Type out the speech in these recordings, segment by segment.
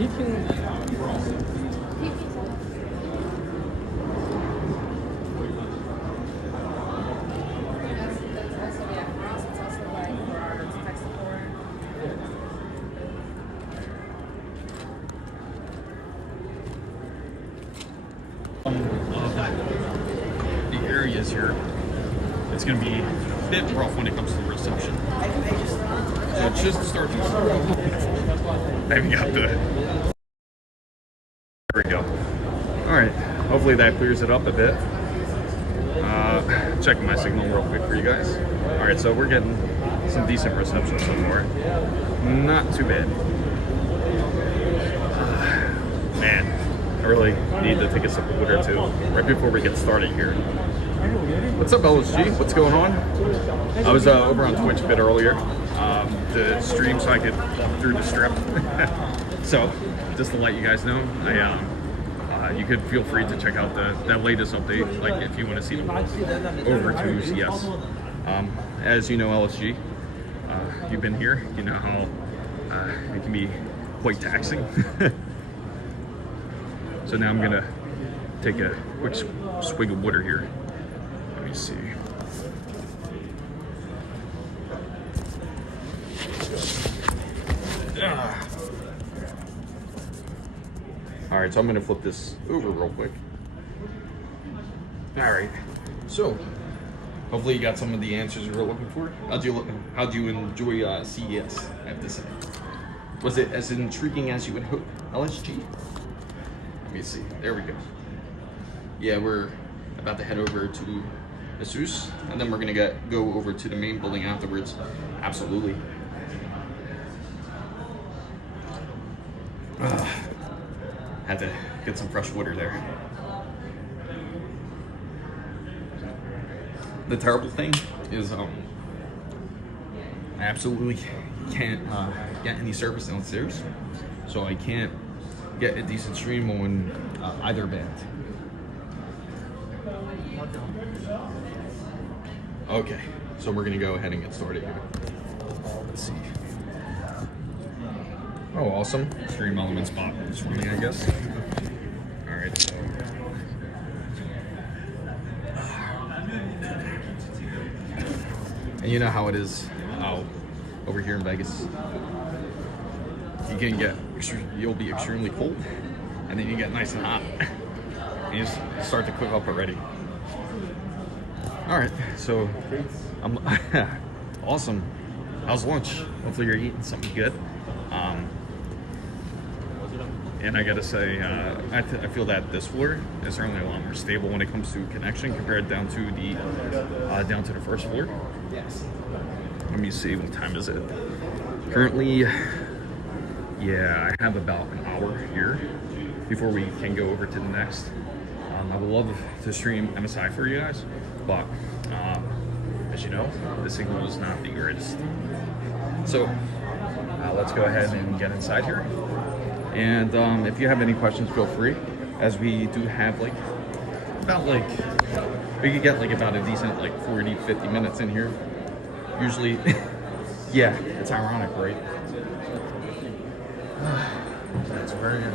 The areas here, it's going to be a bit rough when it comes to the reception. So it's just to start to I even got the... There we go. Alright, hopefully that clears it up a bit. Checking my signal real quick for you guys. Alright, so we're getting some decent reception so far. Not too bad. Man, I really need to take a sip of water or two right before we get started here. What's up, LSG? What's going on? I was over on Twitch a bit earlier to stream so I could through the strip. So, just to let you guys know, you could feel free to check out that latest update, like if you want to see them over to CES. As you know, LSG, you've been here, you know how it can be quite taxing. So now I'm gonna take a quick swig of water here. Let me see. All right, so I'm gonna flip this over real quick. All right, so hopefully you got some of the answers you were looking for. How'd you enjoy CES? I have to say, was it as intriguing as you would hope, LSG? Let me see. There we go. Yeah, we're about to head over to ASUS, and then we're gonna go over to the main building afterwards. Absolutely. Had to get some fresh water there. The terrible thing is, I absolutely can't get any service downstairs, so I can't get a decent stream on either band. Okay, so we're gonna go ahead and get started here. Let's see. Oh, awesome. Stream element spot is running, I guess. All right, so. And you know how it is over here in Vegas. You'll be extremely cold, and then you get nice and hot. And you just start to cook up already. All right, so awesome. How's lunch? Hopefully you're eating something good. And I gotta say, I feel that this floor is certainly a lot more stable when it comes to connection compared down to the first floor. Yes. Let me see, what time is it? Currently, yeah, I have about an hour here before we can go over to the next. I would love to stream MSI for you guys, but as you know, the signal is not the greatest. So let's go ahead and get inside here. And if you have any questions, feel free, as we do have we could get about a decent 40-50 minutes in here. Usually, yeah, it's ironic, right? It's ironic.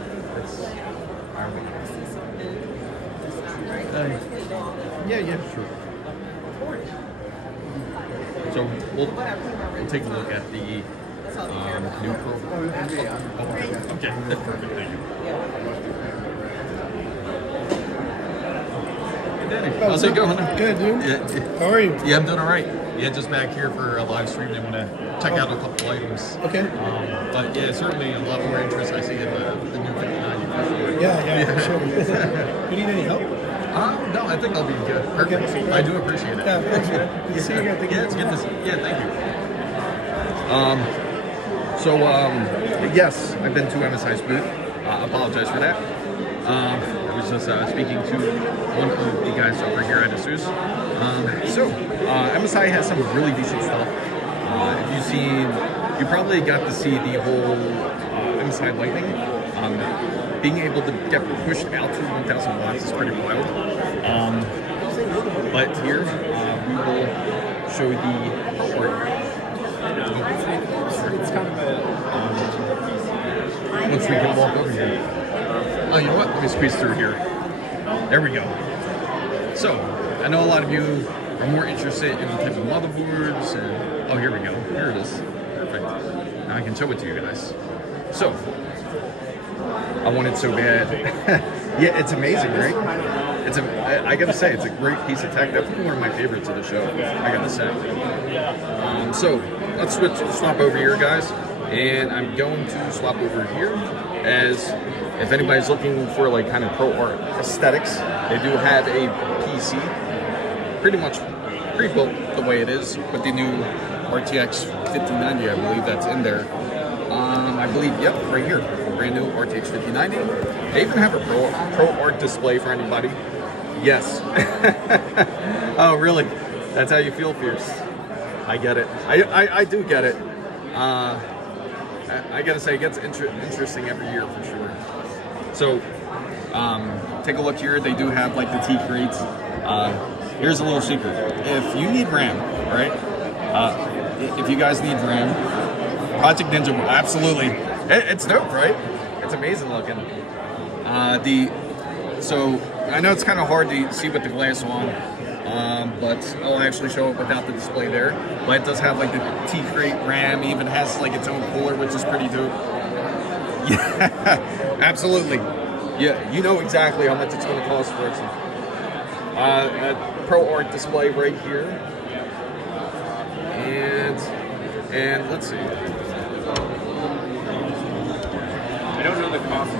Yeah, sure. So we'll take a look at the new program. Okay, that's perfect. Thank you. Hey, Danny, how's it going? Good, dude. Yeah. How are you? Yeah, I'm doing all right. Yeah, just back here for a live stream. They want to check out a couple items. Okay. But yeah, certainly a lot more interest I see in the new 59. Yeah, for sure. You need any help? No, I think I'll be good. Perfect. Okay. I do appreciate it. Yeah, thanks, man. Good to see you again. Yeah, it's good to see you. Yeah, thank you. Yes, I've been to MSI's booth. I apologize for that. I was just speaking to one of the guys over here at ASUS. MSI has some really decent stuff. You probably got to see the whole MSI Lightning. Being able to get pushed out to 1,000 watts is pretty wild. But here, we will show the ProArt. One we can walk over here. Oh, you know what? Let me squeeze through here. There we go. So, I know a lot of you are more interested in the type of motherboards, and oh, here we go. Here it is. Perfect. Now I can show it to you guys. So, I want it so bad. Yeah, it's amazing, right? I gotta say, it's a great piece of tech. Definitely one of my favorites of the show, I gotta say. So, let's swap over here, guys. And I'm going to swap over here, as if anybody's looking for like kind of ProArt aesthetics, they do have a PC pretty much pre-built the way it is with the new RTX 5090, I believe that's in there. I believe, yep, right here, brand new RTX 5090. They even have a ProArt display for anybody. Yes. Oh, really? That's how you feel, Fierce? I get it. I do get it. I gotta say, it gets interesting every year for sure. So, take a look here. They do have like the T crates. Here's a little secret. If you need RAM, right? If you guys need RAM, Project Ninja will absolutely. It's dope, right? It's amazing looking. So I know it's kind of hard to see with the glass on, but I'll actually show it without the display there. But it does have like the T crate RAM. It even has like its own cooler, which is pretty dope. Yeah, absolutely. Yeah, you know exactly how much it's going to cost for it. A ProArt display right here, and let's see. I don't know the cost.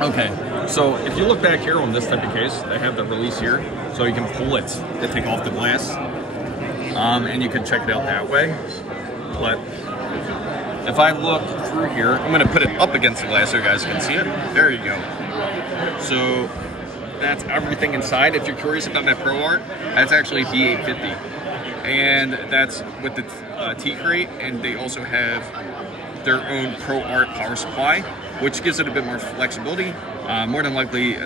Okay, so if you look back here on this type of case, they have the release here, so you can pull it to take off the glass, and you can check it out that way. But if I look through here, I'm going to put it up against the glass so you guys can see it. There you go. So that's everything inside. If you're curious about that ProArt, that's actually B850, and that's with the T crate, and they also have their own ProArt power supply, which gives it a bit more flexibility. More than likely,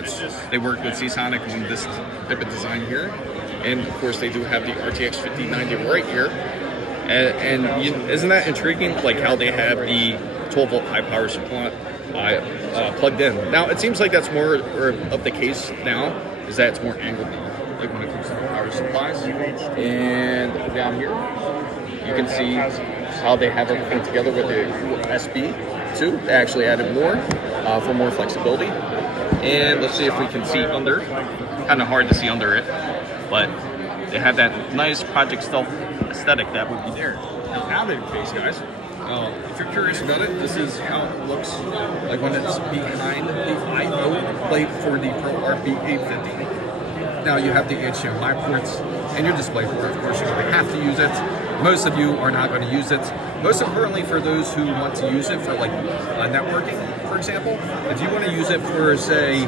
they work with Seasonic on this type of design here, and of course they do have the RTX 5090 right here. Isn't that intriguing? Like how they have the 12-volt high power supply plugged in. Now it seems like that's more of the case now, is that it's more angled now, like when it comes to the power supplies. And down here, you can see how they have everything together with the USB too. They actually added more for more flexibility. And let's see if we can see under. Kind of hard to see under it, but they have that nice Project Stealth aesthetic that would be there. Now out of the case, guys, if you're curious about it, this is how it looks like when it's behind the I/O plate for the ProArt B850. Now you have the HDMI ports and your display port. Of course, you're going to have to use it. Most of you are not going to use it. Most importantly, for those who want to use it for like networking, for example, if you want to use it for, say,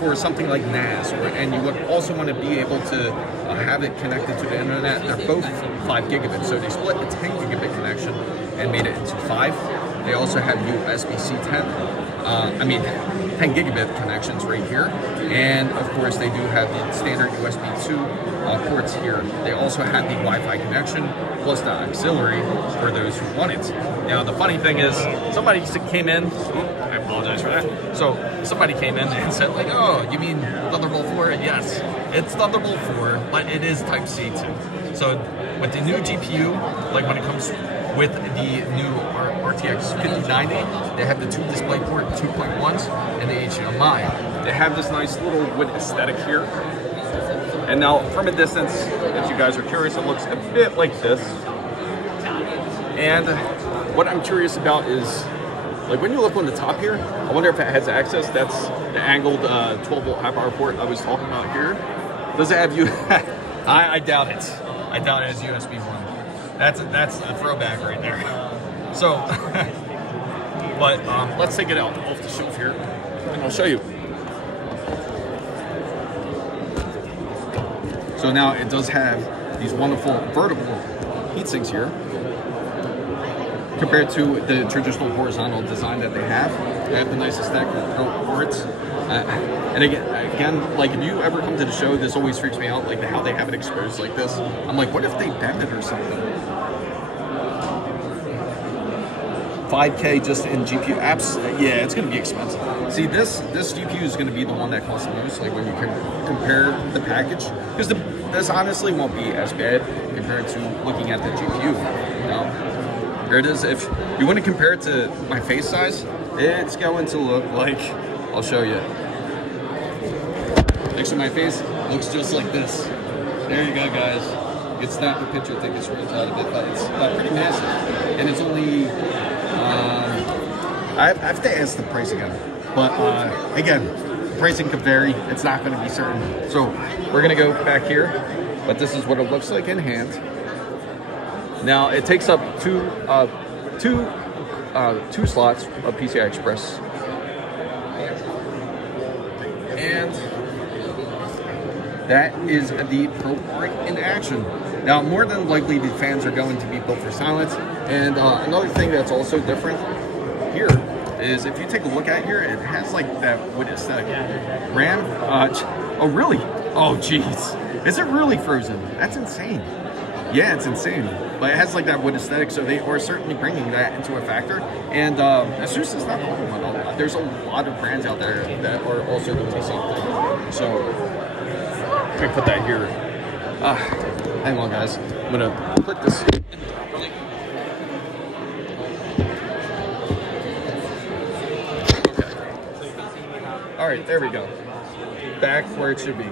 for something like NAS, and you would also want to be able to have it connected to the internet, they're both 5 gigabit, so they split the 10 gigabit connection and made it into 5. They also have USB-C 10 gigabit connections right here, and of course they do have the standard USB 2 ports here. They also have the Wi-Fi connection plus the auxiliary for those who want it. Now the funny thing is, somebody came in, I apologize for that, so somebody came in and said like, oh, you mean Thunderbolt 4? Yes, it's Thunderbolt 4, but it is Type-C too. So with the new GPU, like when it comes with the new RTX 5090, they have the 2 display port 2.1s and the HDMI. They have this nice little wood aesthetic here. And now from a distance, if you guys are curious, it looks a bit like this. And what I'm curious about is, like when you look on the top here, I wonder if it has access. That's the angled 12-volt high power port I was talking about here. Does it have you? I doubt it. I doubt it has USB 1. That's a throwback right there. So, but let's take it out off the shelf here, and I'll show you. So now it does have these wonderful vertical heat sinks here, compared to the traditional horizontal design that they have. They have the nice aesthetic ports. And again, like if you ever come to the show, this always freaks me out, like how they have it exposed like this. I'm like, what if they bend it or something? 5K just in GPU apps, yeah, it's going to be expensive. See, this GPU is going to be the one that costs the most, like when you can compare the package, because this honestly won't be as bad compared to looking at the GPU. There it is. If you want to compare it to my face size, it's going to look like, I'll show you. Next to my face, looks just like this. There you go, guys. You can snap a picture, take a screenshot of it, but it's pretty massive. And it's only, I have to ask the price again. But again, the pricing could vary. It's not going to be certain. So we're going to go back here, but this is what it looks like in hand. Now it takes up two slots of PCI Express. And that is the ProArt in action. Now, more than likely, the fans are going to be built for silence. And another thing that's also different here is if you take a look at here, it has like that wood aesthetic. RAM, oh really? Oh geez, is it really frozen? That's insane. Yeah, it's insane. But it has like that wood aesthetic, so they are certainly bringing that into a factor. And ASUS is not the only one. There's a lot of brands out there that are also doing the same thing. So, let me put that here. Hang on, guys. I'm gonna put this in properly. Okay. All right, there we go. Back where it should be.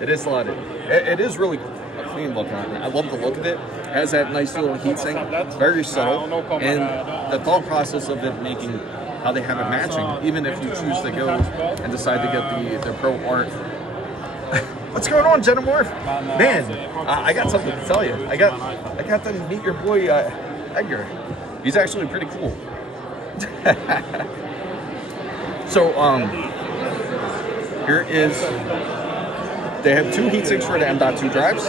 It is slotted. It is really a clean look on it. I love the look of it. It has that nice little heatsink, very subtle, and the thought process of it making how they have it matching, even if you choose to go and decide to get the ProArt. What's going on, Xenomorph? Man, I got something to tell you. I got to meet your boy Edgar. He's actually pretty cool. So here is, they have two heat sinks for the M.2 drives,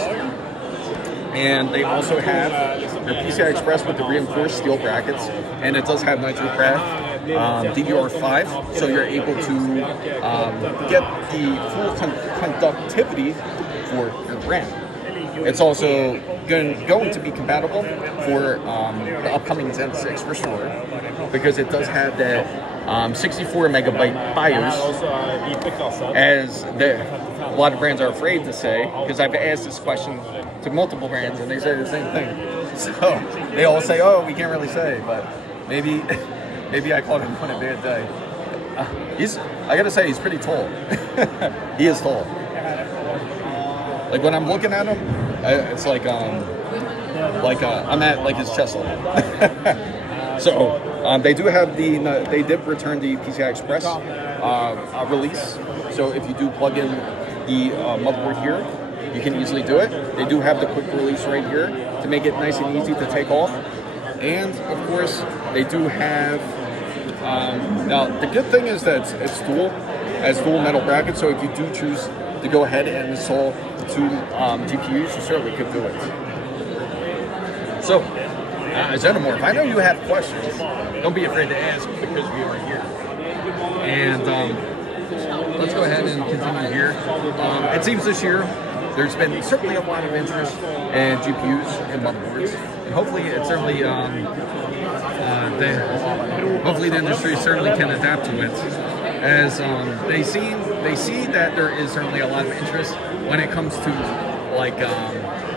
and they also have their PCI Express with the reinforced steel brackets, and it does have NitroCraft DDR5, so you're able to get the full conductivity for your RAM. It's also going to be compatible for the upcoming Zen 6 for sure, because it does have that 64 megabyte BIOS, as a lot of brands are afraid to say, because I've asked this question to multiple brands and they say the same thing. So they all say, oh, we can't really say, but maybe I caught him on a bad day. I gotta say, he's pretty tall. He is tall. Like when I'm looking at him, it's like I'm at like his chest level. So they do have they did return the PCI Express release. So if you do plug in the motherboard here, you can easily do it. They do have the quick release right here to make it nice and easy to take off. And of course, they do have, now the good thing is that it's dual metal brackets. So if you do choose to go ahead and install two GPUs, you certainly could do it. So, Xenomorph, I know you have questions. Don't be afraid to ask, because we are here. And let's go ahead and continue here. It seems this year there's been certainly a lot of interest in GPUs and motherboards, and hopefully it certainly hopefully the industry certainly can adapt to it, as they see that there is certainly a lot of interest when it comes to like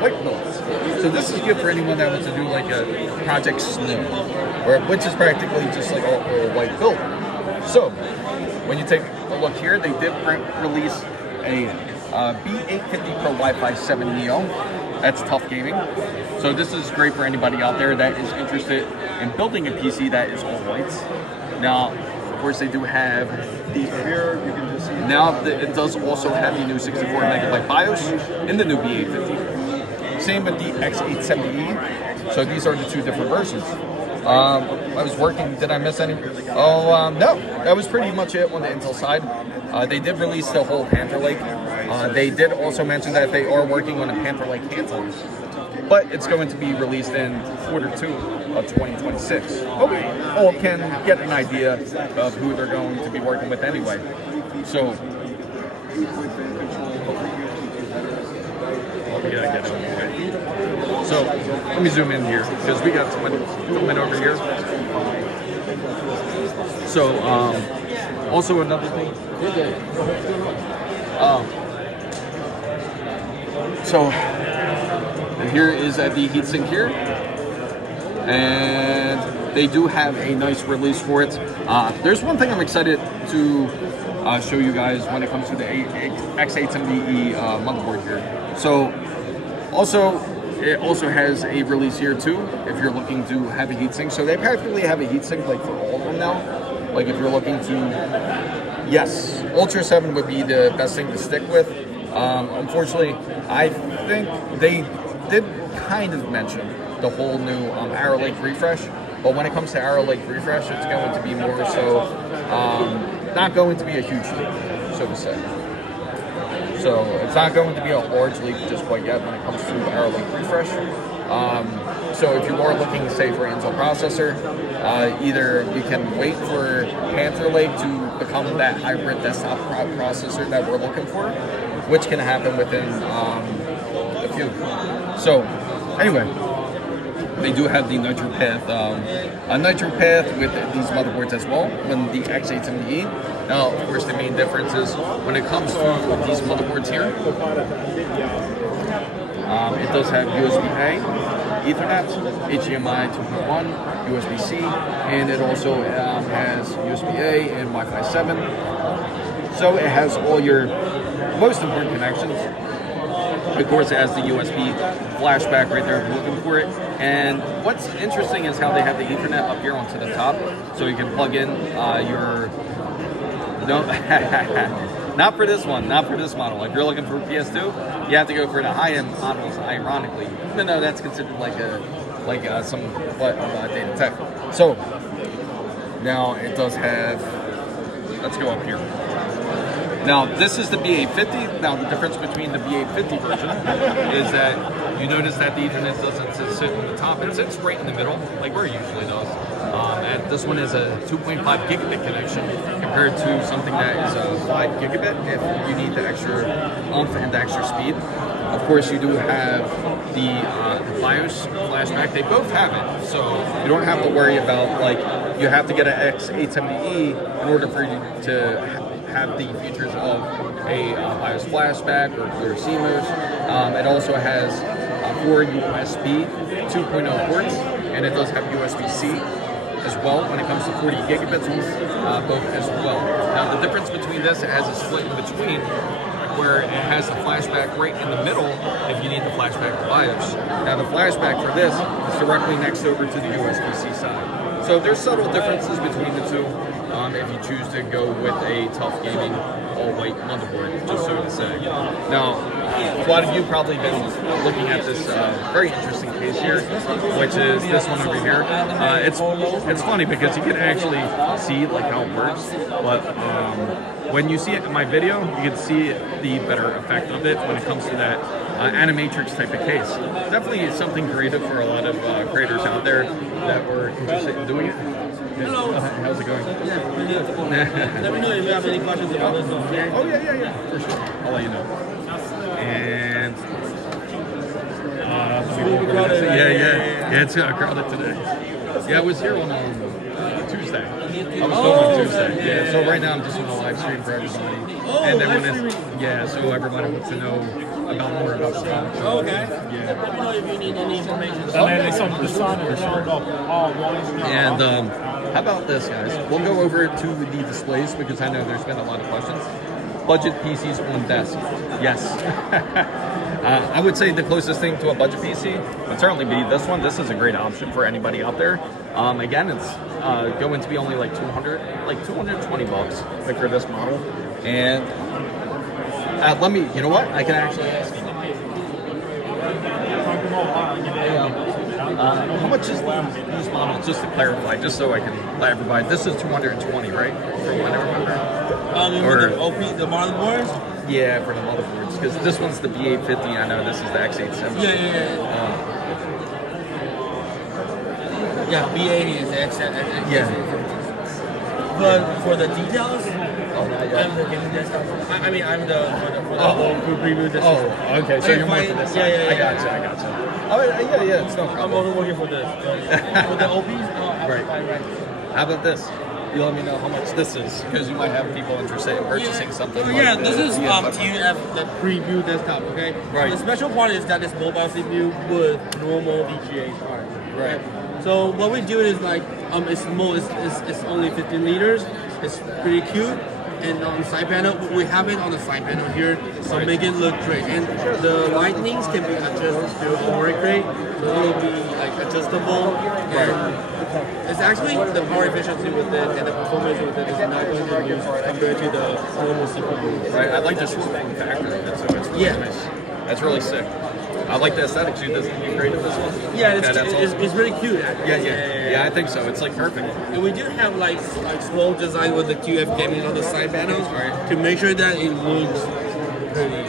white builds. So this is good for anyone that wants to do like a Project Slim, which is practically just like a white build. So when you take a look here, they did release a B850 Pro Wi-Fi 7 Neo. That's tough gaming. So this is great for anybody out there that is interested in building a PC that is all whites. Now, of course, they do have the here. You can just see it. Now it does also have the new 64 megabyte BIOS in the new B850. Same with the X870E. So these are the two different versions. I was working. Did I miss any? Oh, no. That was pretty much it on the Intel side. They did release the whole Panther Lake. They did also mention that they are working on a Panther Lake handle, but it's going to be released in Q2 of 2026. But we all can get an idea of who they're going to be working with anyway. So, so let me zoom in here, because we got someone filming over here. So, also another thing. So here is the heatsink here, and they do have a nice release for it. There's one thing I'm excited to show you guys when it comes to the X870E motherboard here. So it also has a release here too if you're looking to have a heatsink. So they practically have a heatsink like for all of them now. Like if you're looking to, yes, Ultra 7 would be the best thing to stick with. Unfortunately, I think they did kind of mention the whole new Arrow Lake refresh, but when it comes to Arrow Lake refresh, it's going to be more so, not going to be a huge leak, so to say. So it's not going to be a large leak just quite yet when it comes to Arrow Lake refresh. So if you are looking, say, for Intel processor, either you can wait for Panther Lake to become that hybrid desktop processor that we're looking for, which can happen within a few. So anyway, they do have the Nitro Path, a Nitro Path with these motherboards as well, when the X870E. Now, of course, the main difference is when it comes to these motherboards here, it does have USB-A, Ethernet, HDMI 2.1, USB-C, and it also has USB-A and Wi-Fi 7. So it has all your most important connections. Of course, it has the USB flashback right there if you're looking for it. And what's interesting is how they have the Ethernet up here onto the top, so you can plug in your... No, not for this one, not for this model. If you're looking for PS2, you have to go for the high-end models, ironically. Even though that's considered like somewhat data tech. So, now it does have... Let's go up here. Now, this is the B850. Now, the difference between the B850 version is that you notice that the Ethernet doesn't sit on the top. It sits right in the middle, like where it usually does. And this one is a 2.5 gigabit connection compared to something that is a 5 gigabit if you need the extra oomph and the extra speed. Of course, you do have the BIOS flashback. They both have it, so you don't have to worry about, like, you have to get an X870E in order for you to have the features of a BIOS flashback or clear CMOS. It also has 4 USB 2.0 ports, and it does have USB-C as well when it comes to 40 gigabits both as well. Now the difference between this, it has a split in between where it has the flashback right in the middle if you need the flashback to BIOS. Now the flashback for this is directly next over to the USB-C side. So there's subtle differences between the two if you choose to go with a tough gaming all-white motherboard, just so to say. Now, a lot of you probably been looking at this very interesting case here, which is this one over here. It's funny because you can actually see like how it works, but when you see it in my video, you can see the better effect of it when it comes to that animatrix type of case. Definitely something creative for a lot of creators out there that were interested in doing it. Hello. How's it going? Yeah, pretty good. Let me know if you have any questions about this one. Okay? Oh yeah, for sure. I'll let you know. And yeah, it's crowded today. Yeah, I was here on Tuesday. I was filming on Tuesday. Yeah, so right now I'm just on a live stream for everybody. And then so everybody wants to know more about the comic show. Okay. Yeah. Let me know if you need any information. And how about this, guys? We'll go over to the displays because I know there's been a lot of questions. Budget PCs on desk. Yes. I would say the closest thing to a budget PC would certainly be this one. This is a great option for anybody out there. Again, it's going to be only like 220 bucks like for this model. And let me, you know what? I can actually ask you. How much is this model, just to clarify, just so I can let everybody, this is 220, right? From what I remember. The motherboards? Yeah, for the motherboards, because this one's the B850, I know this is the X870. Yeah, B80 is the X870. Yeah. But for the details, I'm the gaming desktop. I'm the preview desktop. Oh, okay, so you're more for this side. I gotcha. Oh, yeah, it's no problem. I'm only working for the OPs. Right. How about this? you let me know how much this is, because you might have people interested in purchasing something. Yeah, like this is the TUF, the preview desktop, okay? Right. The special part is that it's mobile CPU with normal VGA parts. Right. So what we do is like, it's small, it's only 15 liters. It's pretty cute. And on the side panel, we have it on the side panel here, so Right. make it look great. And the lightnings can be adjusted to a work rate, so it will be like adjustable. And it's actually the power efficiency with it and the performance with it is not going to reduce compared to the normal CPU. Right, I like the short form factor of it, so it's really Yeah. nice. That's really sick. I like the aesthetics. You created this one. Yeah, it's awesome. really cute. Actually. Yeah, I think so. It's like perfect. And we do have like small design with the QF gaming on the side panels to make sure that it looks pretty.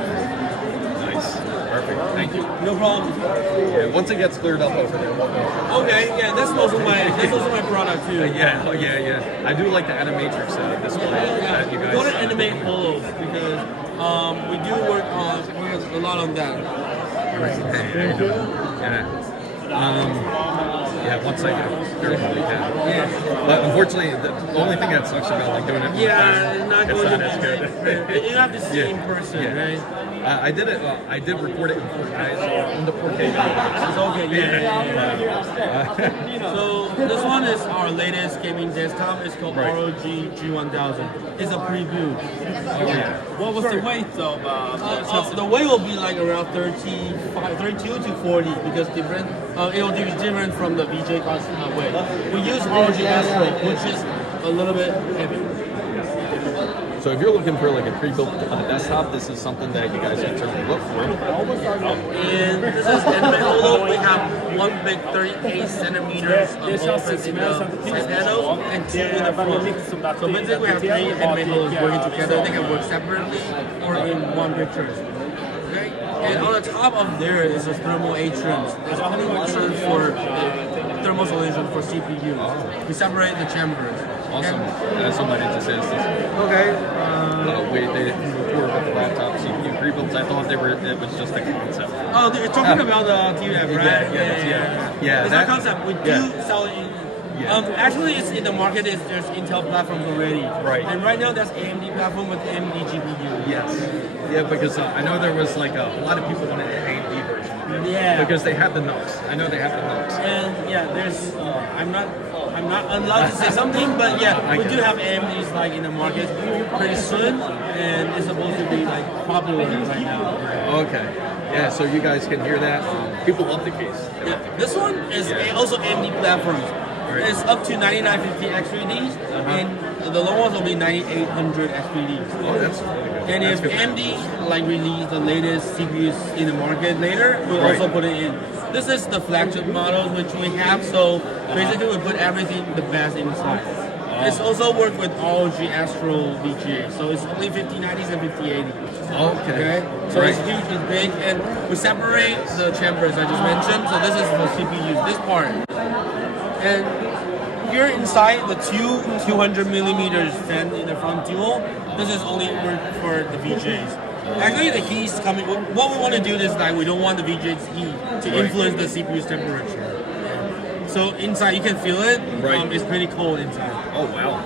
Nice, perfect. Thank you. No problem. Yeah, once it gets cleared up over there, we'll go. Okay, yeah, that's also my product too. Yeah, oh yeah. I do like the animatrix display that you guys. We want to animate holos because we do work a lot on that. Hey, yeah, once I get everybody can. Yeah. But unfortunately, the only thing that sucks about like doing it, Yeah, it's not going to as good. You have to see it in person, Yeah. right? I did it. I did record it in 4K, so in the 4K video. It's okay, yeah. So this one is our latest gaming desktop. It's called Right. ROG G1000. It's a preview. Yeah. What was the weight of The weight will be like around 32 to 40 because different. It will be different from the VJ card's weight. We use ROG Astro, which is a little bit heavy. So if you're looking for like a pre-built desktop, this is something that you guys can certainly look for. And this is animate holo. We have one big 38 centimeters of open in the side panel and two in the front. So basically we have three animate holos working together. They can work separately or in one picture. Okay? And on the top of there is a thermal atriums. There's only atriums for thermal solution for CPU. We separate the chambers. Awesome. Somebody just asked this. Okay. Wait, they were with the laptop CPU pre-builds. I thought it was just a concept. Oh, you're talking about the TUF, right? Yeah, It's that- a concept. We do sell it. Actually, it's in the market. There's Intel platforms already. Right. And right now, there's AMD platform with AMD GPU. Yes. Yeah, because I know there was like a lot of people wanted an AMD version. Yeah. Because they have the notes. I know they have the notes. And yeah, there's. I'm not allowed to say something, but yeah, we do have AMDs like in the market pretty soon, and it's supposed to be like popular right now. Okay. Yeah, so you guys can hear that. People love the case. Yeah, this one is also AMD platforms. Right. It's up to 9950 XPDs, and the low ones will be 9800 XPDs. Oh, that's really good. And That's if good. AMD like release the latest CPUs in the market later, we'll Right. also put it in. This is the flagship model which we have, so basically we put everything the best inside. It's also worked with ROG Astro VGA, so it's only 5090s and 5080s. Okay. So Right. it's huge, it's big, and we separate the chambers I just mentioned. So this is for CPUs, this part. And here inside the 200 millimeters fan in the front dual, this is only for the VJs. Actually, the heat is coming. What we want to do is like we don't want the VJ's heat to influence the CPU's temperature. So inside you can feel it. Right. It's pretty cold inside. Oh, wow.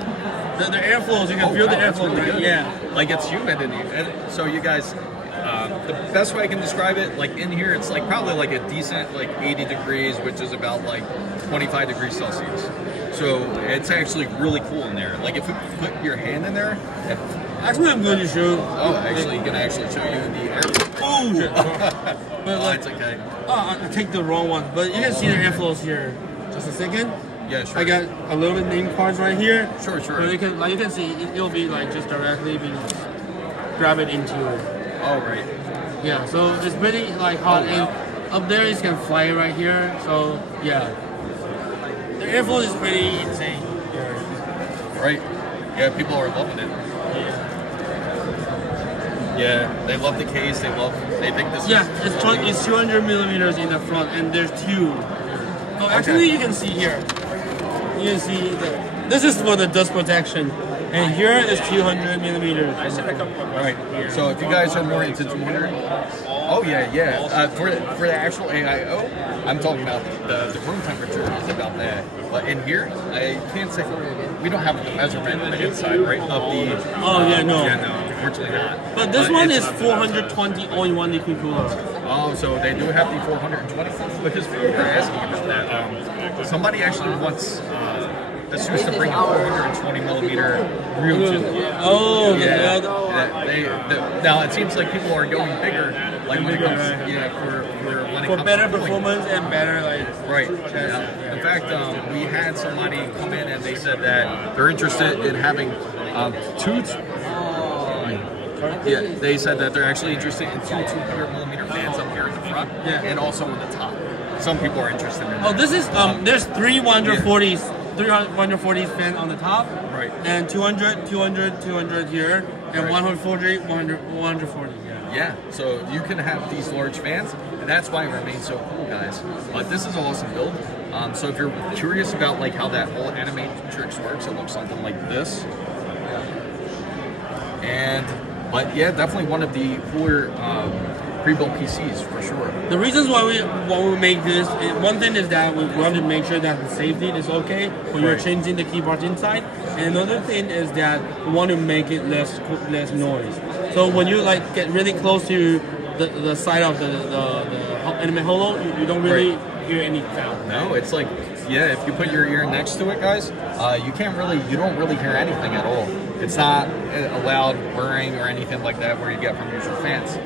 The airflows, you can feel the That's airflow. really good. Yeah. Like it's humid in here. And so you guys, the best way I can describe it, like in here, it's like probably like a decent like 80 degrees, which is about like 25 degrees Celsius. So it's actually really cool in there. Like if you put your hand in there, Actually, I'm going to show. actually, you can actually show you the air. Oh shit. But Oh, like, it's okay. I take the wrong one. But you can see the airflows here. Just a second. Yeah, sure. I got a little bit name cards right here. Sure. But you can see it'll be like just directly being grab it into it. Oh, right. Yeah, so it's pretty like hot, and up there you can fly right here. So yeah, the airflow is pretty insane. Right. Yeah, people are loving it. Yeah, they love the case. They think this Yeah, is. it's 200 millimeters in the front, and there's two. So actually, you can see here. You can see that this is for the dust protection, And here is 200 millimeters. All right. So if you guys are more into 200, oh yeah. For the actual AIO, I'm talking about the room temperature is about that. But in here, I can't say we don't have the measurement on the inside, right? Of the. Oh yeah, no. Yeah, no, unfortunately not. But this one is 420 all-in-one liquid cooler. Oh, so they do have the 420? Because people were asking about that. Somebody actually wants ASUS to bring a 420 millimeter real chip. Oh, yeah. yeah. Now it seems like people are going bigger, like when it comes, for better performance and better like. Right. Yeah. In fact, we had somebody come in and they said that they're interested in having two. Yeah, they said that they're actually interested in two 200 millimeter fans up here in the front and also on the top. Some people are interested in that. Oh, this is there's 340s. 340 fan on the top, right? And 200 here, and 140, 140. Yeah, so you can have these large fans, and that's why it remains so cool, guys. But this is an awesome build. So if you're curious about like how that whole animatrix works, it looks something like this. But yeah, definitely one of the cooler pre-built PCs for sure. The reasons why we make this, one thing is that we want to make sure that the safety is okay when you're changing the keyboard inside, and another thing is that we want to make it less noise. So when you like get really close to the side of the Anime Holo, you don't really hear any sound. No, it's like if you put your ear next to it, guys, you don't really hear anything at all. It's not a loud whirring or anything like that where you get from usual fans.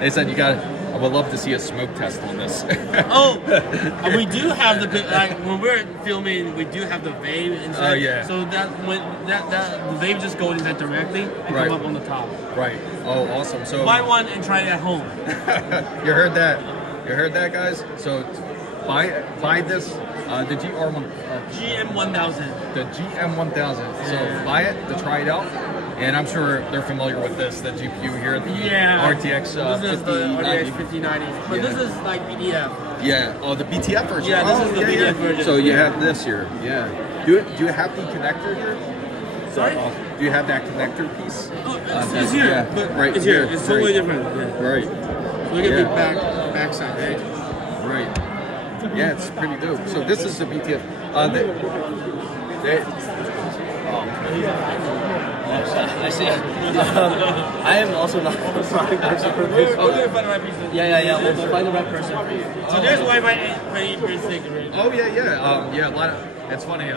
They said I would love to see a smoke test on this. We do have when we're filming, we do have the vape inside. Oh yeah. So that when the vape just goes inside directly and come up on the top. Right. Oh, awesome. So buy one and try it at home. You heard that? You heard that, guys? So buy this. The GM1000. The GM1000. So buy it to try it out. And I'm sure they're familiar with this, the GPU here, the RTX this is the RTX 5090. But this is like BTF. Yeah. Oh, the BTF version. Yeah, this is the BTF version. So you have this here. Yeah. Do you have the connector here? Sorry? Do you have that connector piece? Oh, it's here. Yeah. But Right it's here. It's totally different. Yeah. Right. Look at the backside, right? Right. Yeah, it's pretty dope. So this is the BTF. I see. I am also not the right person for this. We're gonna find the right person. Yeah. We'll find the right person for you. So there's Wi-Fi 8.6, right? Oh yeah. A lot of. It's funny.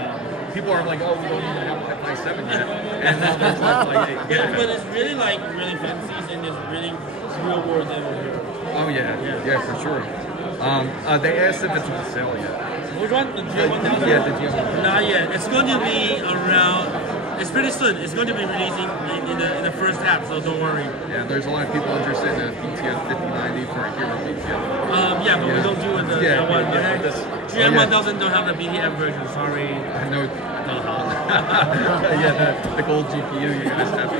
People are like, oh, we don't even have Wi-Fi 7 yet, and now there's Wi-Fi 8. But it's really really fancy and it's really real world over here. Oh yeah, for sure. They asked if it's on sale yet. Which one? The GM1000? Yeah, the GM1000. Not yet. It's going to be around. It's pretty soon. It's going to be releasing in the first half, so don't worry. Yeah, there's a lot of people interested in the BTF 5090 for a hero BTF. But we don't do it that one. GM1000 don't have the BTF version. Sorry. I know. The gold GPU you guys have.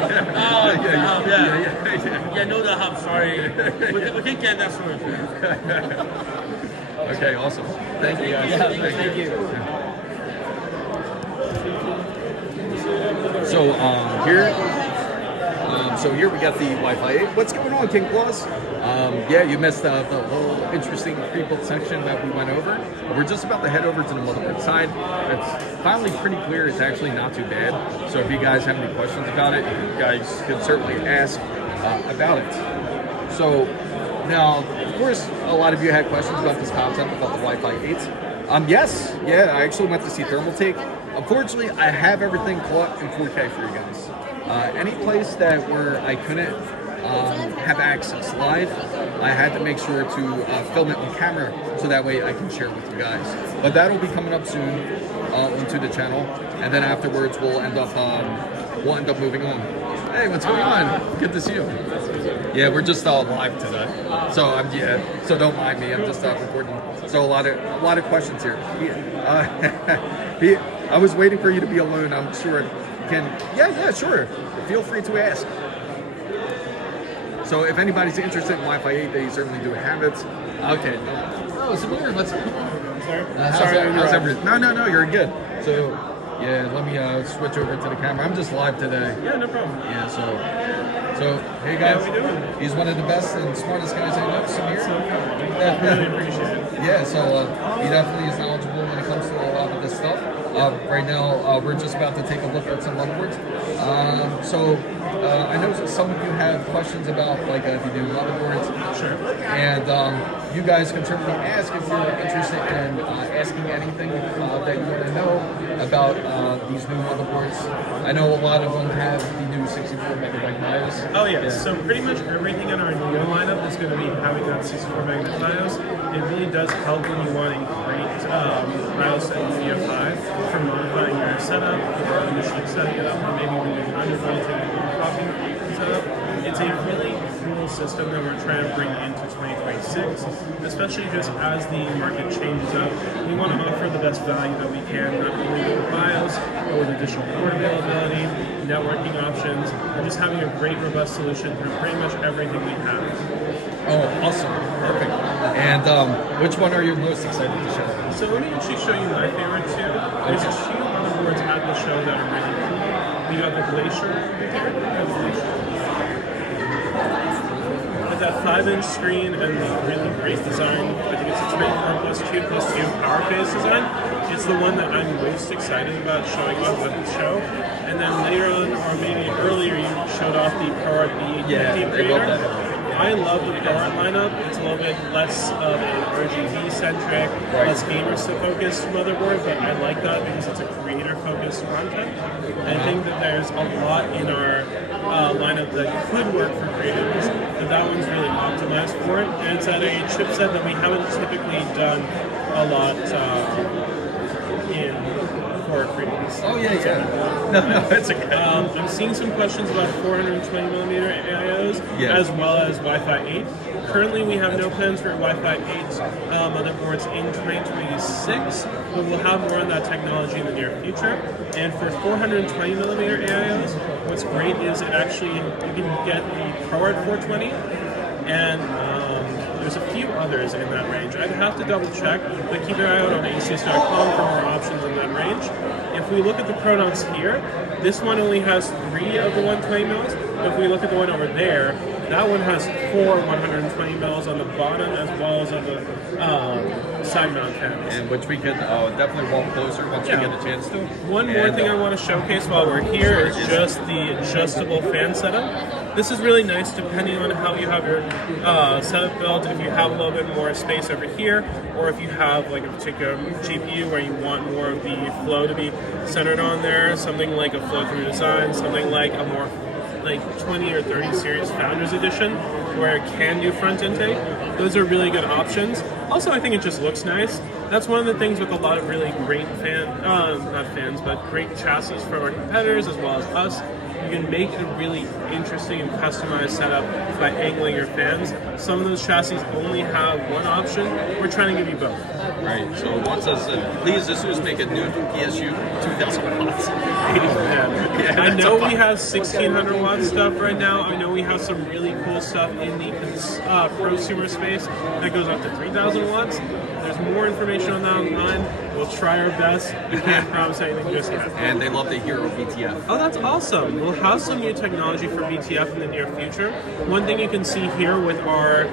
Yeah, no, the hub. Sorry. We can get that soon. Okay, awesome. Thank you guys. Thank you. So here we got the Wi-Fi 8. What's going on, King Claus? You missed the whole interesting pre-built section that we went over. We're just about to head over to the motherboard side. It's finally pretty clear. It's actually not too bad. So if you guys have any questions about it, you guys can certainly ask about it. So now, of course, a lot of you had questions about this concept about the Wi-Fi 8. Yes, I actually went to see Thermaltake. Unfortunately, I have everything caught in 4K for you guys. Any place where I couldn't have access live, I had to make sure to film it on camera so that way I can share with you guys. But that'll be coming up soon onto the channel, and then afterwards we'll end up moving on. Hey, what's going on? Good to see you. Yeah, we're just live today, so don't mind me. I'm just recording. So a lot of questions here. I was waiting for you to be alone. I'm sure. Yeah, sure. Feel free to ask. So if anybody's interested in Wi-Fi 8, they certainly do have it. Okay. Oh, Samir, sorry. How's everything? No, you're good. So Yeah, let me switch over to the camera. I'm just live today. Yeah, no problem. Yeah, so hey guys, how we doing? he's one of the best and smartest guys I know, Samir. I really appreciate it. Yeah, so he definitely is knowledgeable when it comes to a lot of this stuff. Right now, we're just about to take a look at some motherboards. I know some of you have questions about like if you do motherboards. Sure. And you guys can certainly ask if you're interested in asking anything that you want to know about these new motherboards. I know a lot of them have the new 64 megabyte BIOS. Oh yeah. So pretty much everything in our new lineup is going to be having that 64 megabit BIOS. It really does help when you want a great BIOS and video 5 for modifying your setup, or initially setting it up, or maybe when you're undervolting your copy setup. It's a really cool system that we're trying to bring into 2026, especially just as the market changes up. We want to offer the best value that we can, not only with the BIOS, but with additional port availability, networking options, and just having a great, robust solution for pretty much everything we have. Oh, awesome. Perfect. And which one are you most excited to show? So let me actually show you my favorite two. There's a few motherboards at the show that are really cool. We got the Glacier here. With that 5-inch screen and the really great design, I think it's a 24+2+2 power phase design. It's the one that I'm most excited about showing off at the show. And then later on, or maybe earlier, you showed off the ProArt B50 creator. I love the ProArt lineup. It's a little bit less of an RGB-centric, less gamer-focused motherboard, but I like that because it's a creator-focused project. And I think that there's a lot in our lineup that could work for creators, but that one's really optimized for it. And it's at a chipset that we haven't typically done a lot for creators. Oh yeah. No, it's okay. I'm seeing some questions about 420mm AIOs as well as Wi-Fi 8. Currently, we have no plans for Wi-Fi 8 motherboards in 2026, but we'll have more on that technology in the near future. And for 420mm AIOs, what's great is it actually, you can get the ProArt 420, and there's a few others in that range. I'd have to double check, but keep your eye out on ASUS.com for more options in that range. If we look at the pronouns here, this one only has 3 of the 120 mils. If we look at the one over there, that one has 4 120 mils on the bottom as well as on the side mount fans. And which we can definitely walk closer once we get a chance to. One more thing I want to showcase while we're here is just the adjustable fan setup. This is really nice depending on how you have your setup built. If you have a little bit more space over here, or if you have like a particular GPU where you want more of the flow to be centered on there, something like a flow through design, something like a more like 20 or 30 series Founders Edition where it can do front intake. Those are really good options. Also, I think it just looks nice. That's one of the things with a lot of really great great chassis from our competitors as well as us. You can make a really interesting and customized setup by angling your fans. Some of those chassis only have one option. We're trying to give you both. Right. So once please ASUS make a new PSU 2000 watts. I know we have 1600 watt stuff right now. I know we have some really cool stuff in the prosumer space that goes up to 3000 watts. There's more information on that online. We'll try our best. We can't promise anything just yet. And they love the Hero VTF. Oh, that's awesome. We'll have some new technology for VTF in the near future. One thing you can see here with our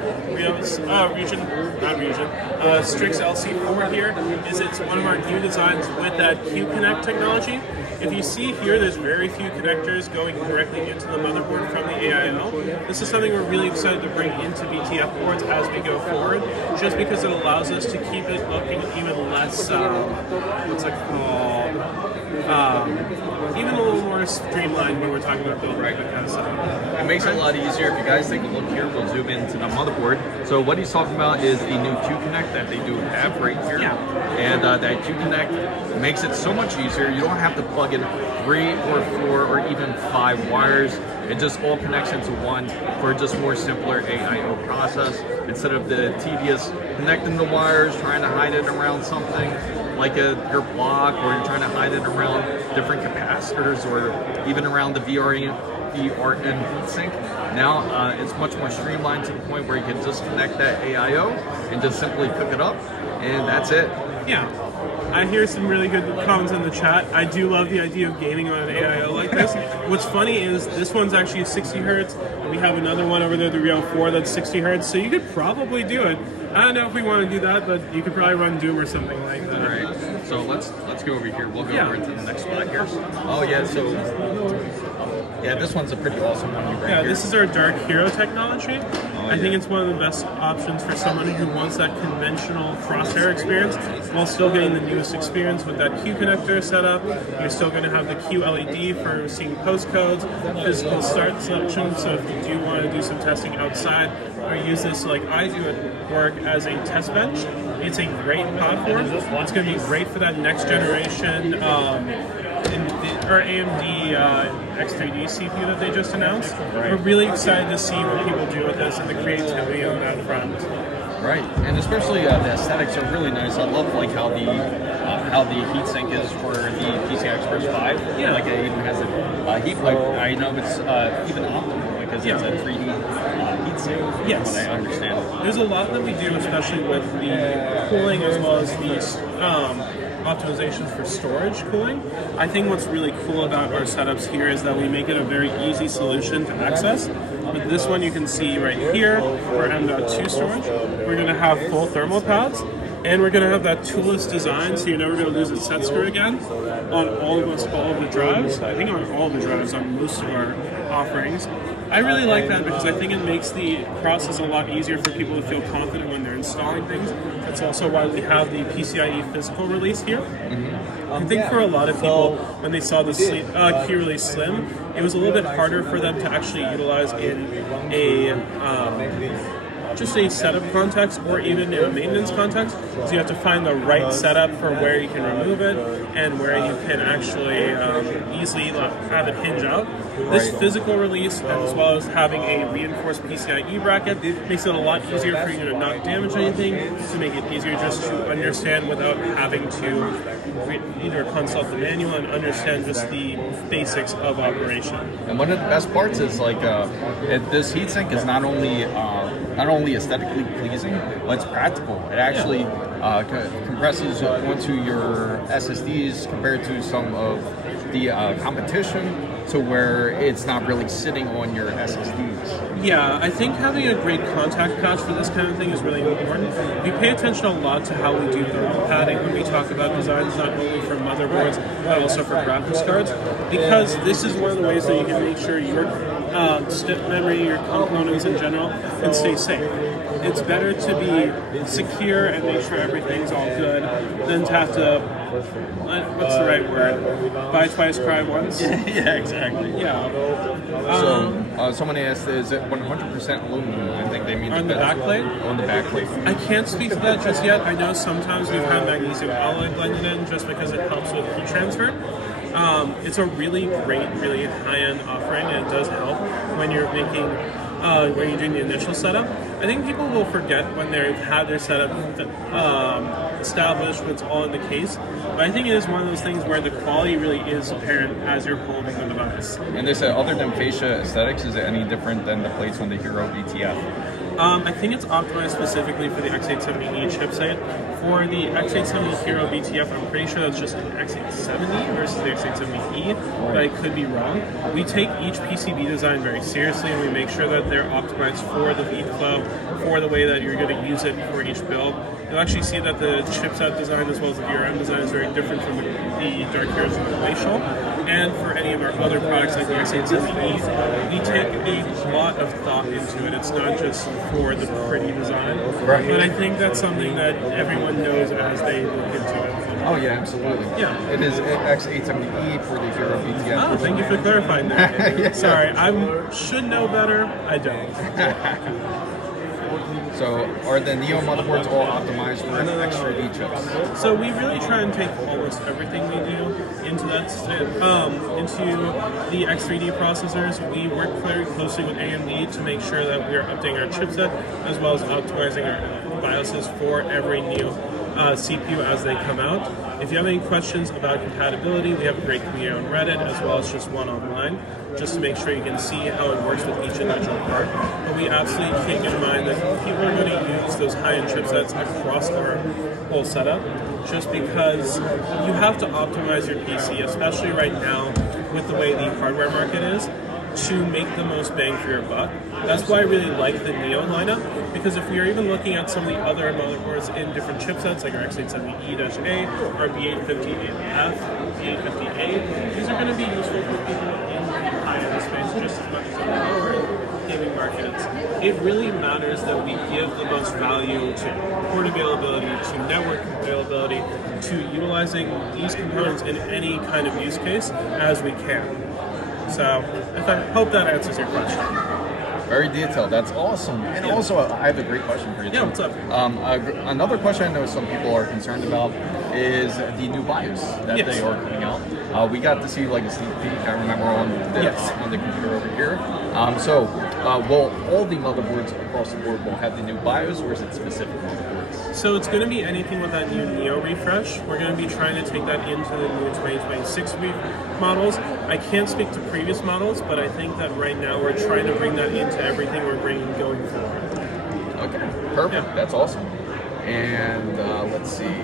Strix LC4 here is it's one of our new designs with that Q-Connect technology. If you see here, there's very few connectors going directly into the motherboard from the AIO. This is something we're really excited to bring into VTF boards as we go forward, just because it allows us to keep it looking even less, what's it called? Even a little more streamlined when we're talking about building that kind of stuff. It makes it a lot easier. If you guys take a look here, we'll zoom into the motherboard. So what he's talking about is the new Q-Connect that they do have right here. Yeah. And that Q-Connect makes it so much easier. You don't have to plug in 3 or 4 or even 5 wires. It just all connects into one for a just more simpler AIO process. Instead of the tedious connecting the wires, trying to hide it around something like your block, or you're trying to hide it around different capacitors, or even around the VRM heatsink. Now it's much more streamlined to the point where you can just connect that AIO and just simply hook it up, and that's it. Yeah. I hear some really good comments in the chat. I do love the idea of gaming on an AIO like this. What's funny is this one's actually 60 hertz. We have another one over there, the Rio 4, that's 60 hertz. So you could probably do it. I don't know if we want to do that, but you could probably run Doom or something like that. All right. So let's go over here. We'll go over into the next spot here. Oh yeah. So yeah, this one's a pretty awesome one. Yeah, this is our Dark Hero technology. I think it's one of the best options for someone who wants that conventional crosshair experience while still getting the newest experience with that Q connector setup. You're still going to have the Q LED for seeing postcodes, physical start selection, so if you do want to do some testing outside or use this like I do at work as a test bench, it's a great platform. It's going to be great for that next generation or AMD X3D CPU that they just announced. We're really excited to see what people do with this and the creativity on that front. Right, and especially the aesthetics are really nice. I love like how the heatsink is for the PCI Express 5. Yeah, like it even has a heat pipe. I know it's even optimal because it's a 3D heatsink. Yes, from what I understand. There's a lot that we do, especially with the cooling as well as the optimizations for storage cooling. I think what's really cool about our setups here is that we make it a very easy solution to access. With this one, you can see right here for M.2 storage, we're going to have full thermal pads, and we're going to have that toolless design, so you're never going to lose a set screw again on almost all of the drives. I think on all the drives on most of our offerings. I really like that because I think it makes the process a lot easier for people to feel confident when they're installing things. That's also why we have the PCIe physical release here. I think for a lot of people, when they saw the Q Release Slim, it was a little bit harder for them to actually utilize in a just a setup context or even in a maintenance context. So you have to find the right setup for where you can remove it and where you can actually easily have it hinge out. This physical release, as well as having a reinforced PCIe bracket, makes it a lot easier for you to not damage anything, to make it easier just to understand without having to either consult the manual and understand just the basics of operation. And one of the best parts is like this heatsink is not only aesthetically pleasing, but it's practical. It actually compresses onto your SSDs compared to some of the competition, to where it's not really sitting on your SSDs. Yeah, I think having a great contact patch for this kind of thing is really important. We pay attention a lot to how we do thermal padding when we talk about designs, not only for motherboards, but also for graphics cards, because this is one of the ways that you can make sure your stiff memory, your components in general, can stay safe. It's better to be secure and make sure everything's all good than to have to, what's the right word? Buy twice, cry once? Yeah, exactly. Yeah. So someone asked, is it 100% aluminum? I think they mean on the backplate? On the backplate. I can't speak to that just yet. I know sometimes we've had magnesium alloy blended in just because it helps with heat transfer. It's a really great, really high-end offering, and it does help when you're making, when you're doing the initial setup. I think people will forget when they've had their setup established what's all in the case. But I think it is one of those things where the quality really is apparent as you're holding the device. And they said, other than fascia aesthetics, is it any different than the plates on the Hero VTF? I think it's optimized specifically for the X870E chipset. For the X870 Hero VTF, I'm pretty sure that's just an X870 versus the X870E, but I could be wrong. We take each PCB design very seriously, and we make sure that they're optimized for the feed flow, for the way that you're going to use it for each build. You'll actually see that the chipset design as well as the VRM design is very different from the Dark Heroes and the Glacial. And for any of our other products like the X870E, we take a lot of thought into it. It's not just for the pretty design, but I think that's something that everyone knows as they look into it. Oh yeah, absolutely. Yeah. It is X870E for the Hero VTF. Oh, thank you for clarifying that. Yeah. Sorry, I should know better. I don't. So, are the Neo motherboards all optimized for X3D chips? So we really try and take almost everything we do into that into the X3D processors. We work very closely with AMD to make sure that we are updating our chipset as well as optimizing our BIOSes for every new CPU as they come out. If you have any questions about compatibility, we have a great community on Reddit as well as just one online, just to make sure you can see how it works with each individual part. But we absolutely keep in mind that people are going to use those high-end chipsets across our whole setup, just because you have to optimize your PC, especially right now with the way the hardware market is, to make the most bang for your buck. That's why I really like the Neo lineup, because if you're even looking at some of the other motherboards in different chipsets, like our X870E-A, our B858F, B850A, these are going to be useful for people in the high-end space just as much as in the lower gaming markets. It really matters that we give the most value to port availability, to network availability, to utilizing these components in any kind of use case as we can. So, I hope that answers your question. Very detailed. That's awesome. And also, I have a great question for you. Yeah, what's up? Another question I know some people are concerned about is the new BIOS that they are coming out. We got to see like a sneak peek. I remember on the computer over here. Will all the motherboards across the board will have the new BIOS, or is it specific motherboards? So it's going to be anything with that new Neo refresh. We're going to be trying to take that into the new 2026 models. I can't speak to previous models, but I think that right now we're trying to bring that into everything we're bringing going forward. Okay, perfect. Yeah. That's awesome. And let's see.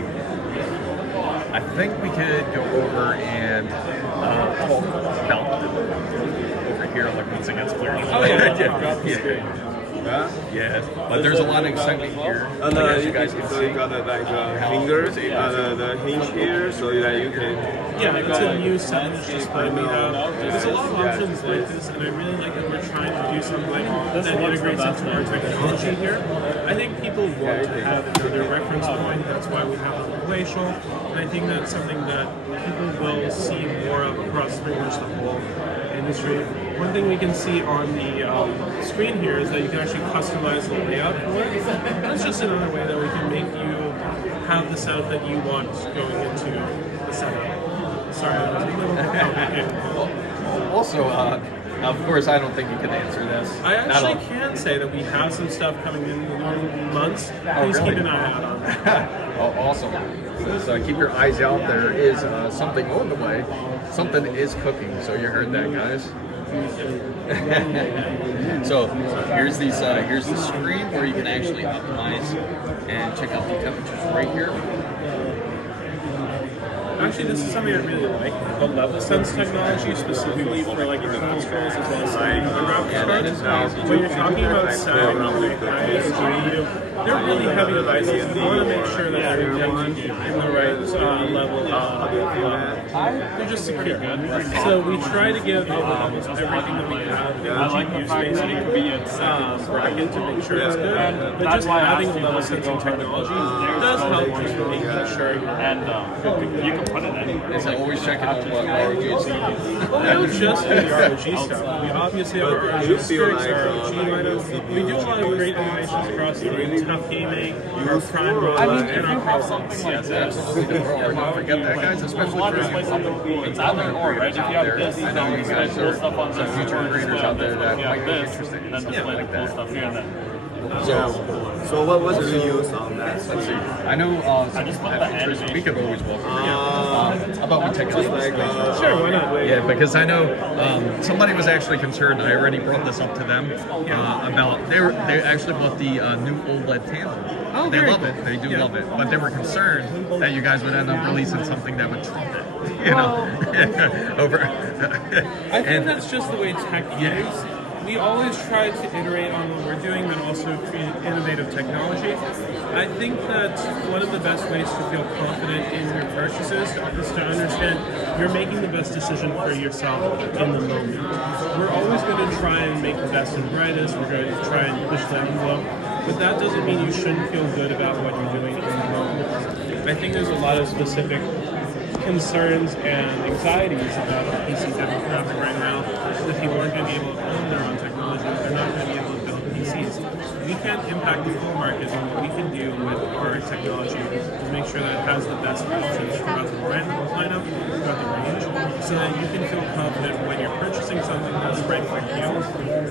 I think we could go over and talk about over here, like once it gets clear. Oh yeah. Yes, but there's a lot of excitement here. And as you guys can so see, you got fingers, the hinge here, so that you can. Yeah, it's a new 7-inch display we have. There's a lot of options like this, and I really like that we're trying to do something that integrates into our technology here. I think people want to have another reference point. That's why we have the glacial, and I think that's something that people will see more of across pretty much the whole industry. One thing we can see on the screen here is that you can actually customize the layout for it. That's just another way that we can make you have the setup that you want going into the setup. Sorry, that was a little complicated. Also, of course, I don't think you can answer this. I actually can say that we have some stuff coming in the coming months. Please keep an eye out on it. Oh, awesome. So keep your eyes out. There is something on the way. Something is cooking. So you heard that, guys. So here's the screen where you can actually optimize and check out the temperatures right here. Actually, this is something I really like. The level sense technology, specifically for like your phone scrolls as well as graphics cards. When you're talking about SAG, GPU, they're really heavy devices. You want to make sure that they're in the right level of they're just secure. So we try to give almost everything that we have in the GPU space an inconvenience bracket to make sure it's good. But just having the level sensing technology does help just making sure you can put it anywhere. Is it always checking on what ROG is? Well, we don't just do the ROG stuff. We obviously have our ROG sticks, our ROG lineup. We do a lot of great innovations across the range. Tough gaming, our Prime robots, and our problems. Yes, absolutely. Don't forget that, guys, especially for it's out there, or right? If you have this, I know you guys are stuff on some future creators out there that might be interested in then something display like the cool that. stuff here and then. So what do you use on that? Let's see. I know some just people put have the interest. We animation. could always walk through. How about we take a Like, Sure, why not? Yeah, because I know somebody was actually concerned. I already brought this up to them about they actually bought the new OLED tandem. Oh, they very love cool. it. They do love it, but they were concerned that you guys would end up releasing something that would trump it. You know, over. I think that's just the way tech is. We always try to iterate on what we're doing, but also create innovative technology. I think that one of the best ways to feel confident in your purchases is to understand you're making the best decision for yourself in the moment. We're always going to try and make the best and brightest. We're going to try and push the envelope, but that doesn't mean you shouldn't feel good about what you're doing in the moment. I think there's a lot of specific concerns and anxieties about the PC demographic right now, that people aren't going to be able to own their own technology, they're not going to be able to build PCs. We can't impact the full market, and what we can do with our technology is make sure that it has the best options throughout the lineup, throughout the range, so that you can feel confident when you're purchasing something that's right for you,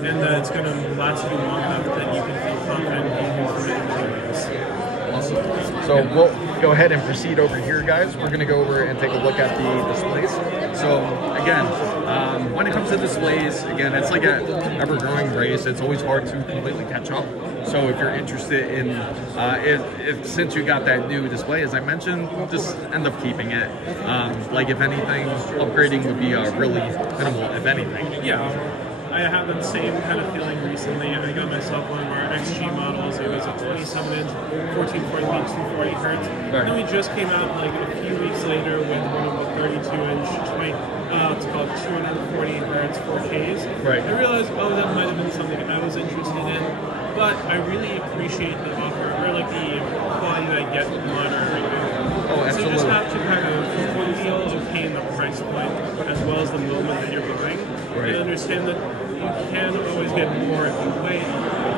and that it's going to last you long enough that you can feel confident in your ways. Awesome. So we'll go ahead and proceed over here, guys. We're going to go over and take a look at the displays. So again, when it comes to displays, again, it's like an ever-growing race. It's always hard to completely catch up. So if you're interested in, since you got that new display, as I mentioned, just end up keeping it. Like if anything, upgrading would be really minimal, if anything. Yeah. I have that same kind of feeling recently. I got myself one of our XG models. It was a 27-inch, 1440 240 hertz. Right. And then we just came out like a few weeks later with one of the 32-inch, it's called 240 hertz 4Ks. Right. I realized, that might have been something I was interested in, but I really appreciate the offer, or like the quality that I get with the monitor right now. Oh, absolutely. So you just have to kind of feel okay in the price point, as well as the moment that you're buying. Right. And understand that you can always get more if you wait,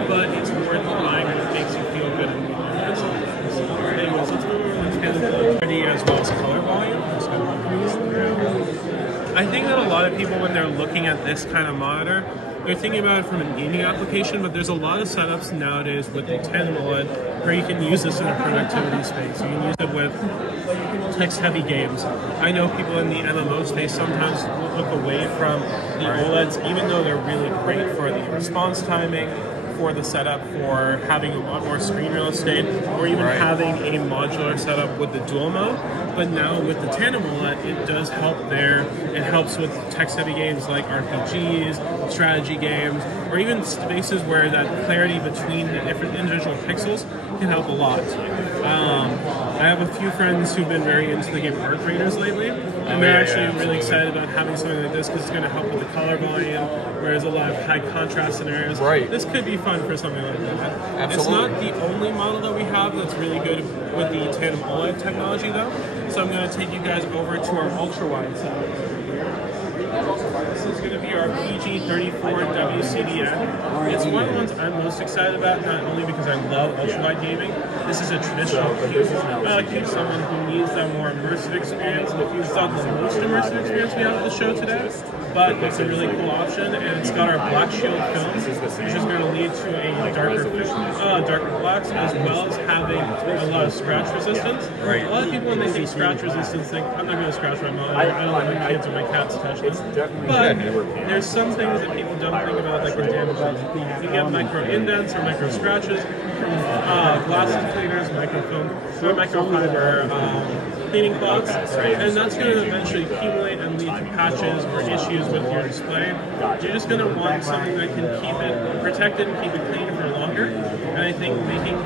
but it's worth buying and it makes you feel good and good. So anyways, let's move over to tangibility as well as color volume. I think that a lot of people, when they're looking at this kind of monitor, they're thinking about it from a gaming application, but there's a lot of setups nowadays with the tandem OLED where you can use this in a productivity space. You can use it with text-heavy games. I know people in the MMO space sometimes look away from the OLEDs, even though they're really great for the response timing, for the setup, for having a lot more screen real estate, or even having a modular setup with the dual mode. But now with the tandem OLED, it does help there. It helps with text-heavy games like RPGs, strategy games, or even spaces where that clarity between the different individual pixels can help a lot. I have a few friends who've been very into the game Arc Raiders lately, and they're actually really excited about having something like this because it's going to help with the color volume, whereas a lot of high contrast scenarios. This could be fun for something like that. Absolutely. It's not the only model that we have that's really good with the tandem OLED technology though, so I'm going to take you guys over to our ultra-wide setup. This is going to be our PG34 WCDN. It's one of the ones I'm most excited about, not only because I love ultra-wide gaming. This is a traditional cube. I like to use someone who needs that more immersive experience. It's not the most immersive experience we have at the show today, but it's a really cool option, and it's got our black shield film, which is going to lead to a darker blacks, as well as having a lot of scratch resistance. A lot of people, when they think scratch resistance, think, I'm not going to scratch my monitor, I don't want my kids or my cats touch this. But there's some things that people don't think about, like the damage. You get micro indents or micro scratches from glass cleaners, microfilm, or microfiber cleaning cloths, and that's going to eventually accumulate and lead to patches or issues with your display. You're just going to want something that can keep it protected and keep it clean for longer. And I think making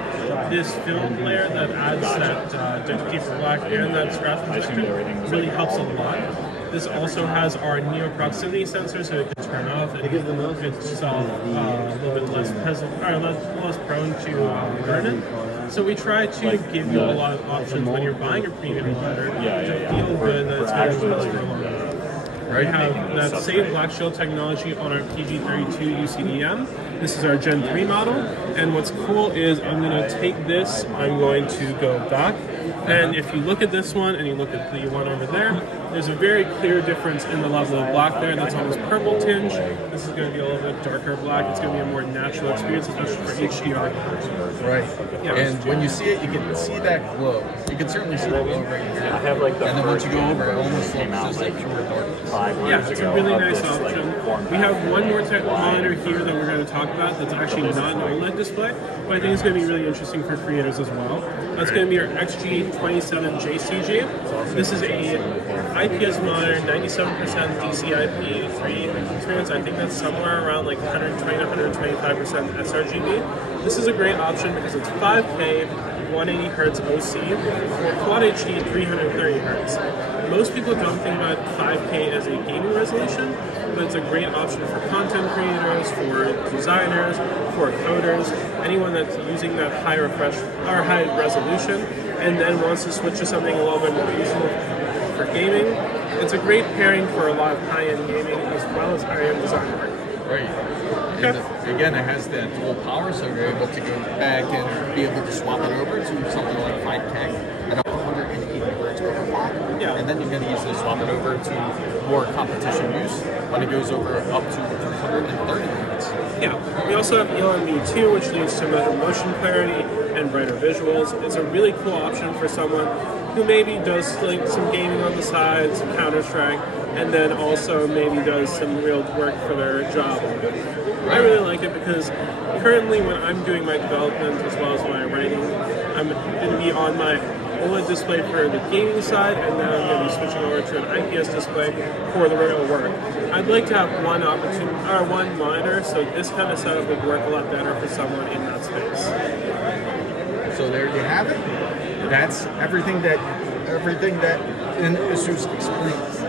this film layer that adds that deep black and that scratch protection really helps a lot. This also has our neo proximity sensor, so it can turn off. It's a little bit less prone to burn-in. So we try to give you a lot of options when you're buying a premium monitor to feel good that it's going to last for a long time. We have that same black shield technology on our PG32 UCDM. This is our Gen 3 model, and what's cool is I'm going to take this, I'm going to go back, and if you look at this one and you look at the one over there, there's a very clear difference in the level of black there. That's almost purple tinge. This is going to be a little bit darker black. It's going to be a more natural experience, especially for HDR. Yeah. And when you see it, you can see that glow. You can certainly see the glow right here. I have like the and then once you go over, it almost came out looks like like pure dark. Yeah, it's a really nice option. We have one more monitor here that we're going to talk about that's actually not an OLED display, but I think it's going to be really interesting for creators as well. That's going to be our XG27JCG. This is a IPS monitor, 97% DCI-P 3D experience. I think that's somewhere around like 120 to 125% sRGB. This is a great option because it's 5K, 180 Hz OC, or Quad HD 330 Hz. Most people don't think about 5K as a gaming resolution, but it's a great option for content creators, for designers, for coders, anyone that's using that high refresh or high resolution, and then wants to switch to something a little bit more useful for gaming. It's a great pairing for a lot of high-end gaming as well as high-end design work. Right. And again, it has that dual power, so you're able to go back and be able to swap it over to something like 5K at 180 Hz overclock. Yeah. And then you can easily swap it over to more competition use when it goes over up to 230 Hz. Yeah, we also have ELMV2, which leads to better motion clarity and brighter visuals. It's a really cool option for someone who maybe does like some gaming on the side, some Counter-Strike, and then also maybe does some real work for their job. I really like it because currently when I'm doing my development as well as my writing, I'm going to be on my OLED display for the gaming side, and then I'm going to be switching over to an IPS display for the real work. I'd like to have one monitor, so this kind of setup would work a lot better for someone in that space. So there you have it. That's everything that an ASUS explains.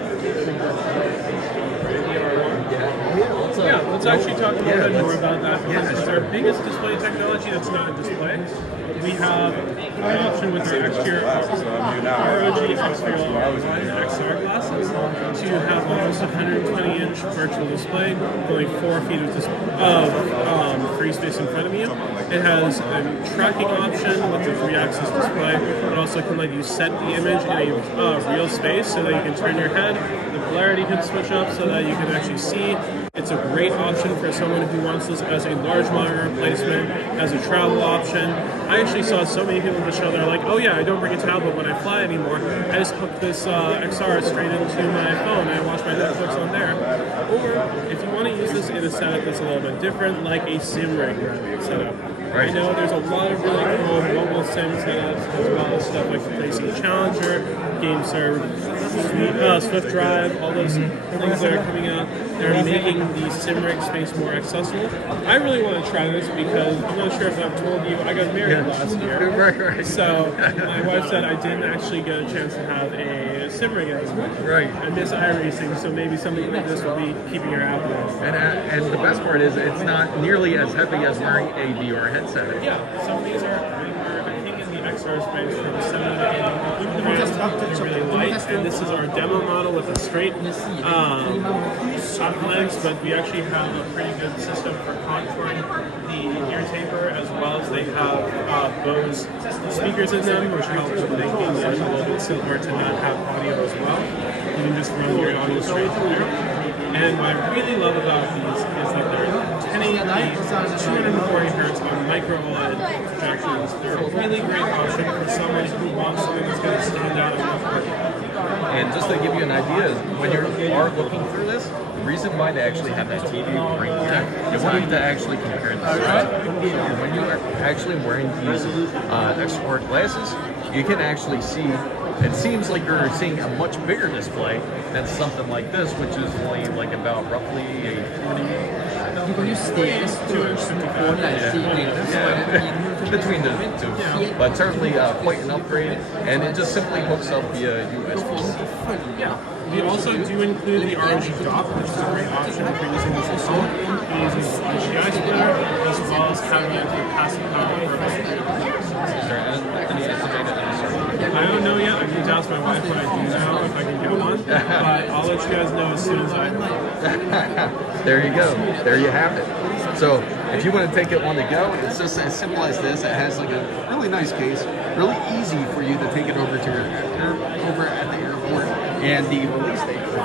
Yeah, let's actually talk a little bit more about that because it's our biggest display technology that's not a display. We have an option with our exterior ROG XR glasses to have almost 120-inch virtual display, only 4 feet of free space in front of you. It has a tracking option with the 3-axis display. It also can let you set the image in a real space so that you can turn your head. The polarity can switch up so that you can actually see. It's a great option for someone who wants this as a large monitor replacement, as a travel option. I actually saw so many people in the show that are like, oh yeah, I don't bring a tablet when I fly anymore. I just hook this XR straight into my phone and I watch my Netflix on there. Or if you want to use this in a setup that's a little bit different, like a sim rig setup. I know there's a lot of really cool mobile sim setups as well as stuff like the PlayStation Challenger, GameServe, Swift Drive, all those things that are coming out. They're making the sim rig space more accessible. I really want to try this because I'm not sure if I've told you, I got married last year. Right. So my wife said I didn't actually get a chance to have a sim rig anymore. Right. I miss iRacing, so maybe something like this will be keeping her happy. And the best part is it's not nearly as heavy as wearing a VR headset. Yeah, some of these are, I think in the XR space from 7 to 8 grams, really light, and this is our demo model with a straight soft legs, but we actually have a pretty good system for contouring the ear taper, as well as they have Bose speakers in them, which helps with making it a little bit simpler to not have audio as well. You can just run your audio straight through there. And what I really love about these is that they're 1080p, 240 hertz on micro OLED projections. They're a really great option for someone who wants something that's going to stand out on the board. And just to give you an idea, when you are looking through this, the reason why they actually have that TV right here, they want you to actually compare the size. So when you are actually wearing these XR glasses, you can actually see, it seems like you're seeing a much bigger display than something like this, which is only like about roughly a 40. Between the two, but certainly quite an upgrade, and it just simply hooks up via USB. Yeah. We also do include the ROG dock, which is a great option for using this at home. We're using the HDI splitter, as well as having it for passive power I don't know yet. I need to ask my wife what I do now, if I can get one. But I'll let you guys know as soon as I There you go. There you have it. So if you want to take it on the go, it's just as simple as this. It has like a really nice case, really easy for you to take it over to over at the airport, and the release date for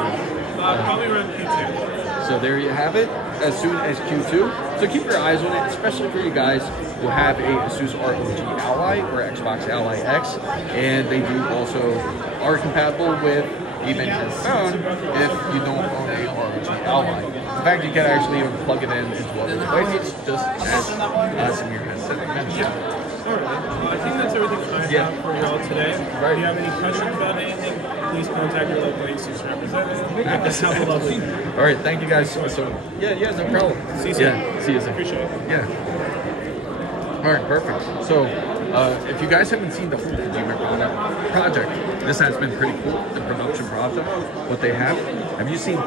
probably around Q2. So there you have it, as soon as Q2. So keep your eyes on it, especially for you guys who have a ASUS ROG Ally or Xbox Ally X, and they do also are compatible with even your phone if you don't own a ROG Ally. In fact, you can actually even plug it in into other devices, just as some of your headset mentioned. Alright, I think that's everything I have for y'all today. If you have any questions about anything, please contact your local ASUS representative. Just have a lovely day. All right, thank you guys so yeah, no problem. See you soon. Yeah, see you soon. Appreciate it. Yeah. All right, perfect. So, if you guys haven't seen the full Kojima project, this has been pretty cool. The production project, what they have. Have you seen?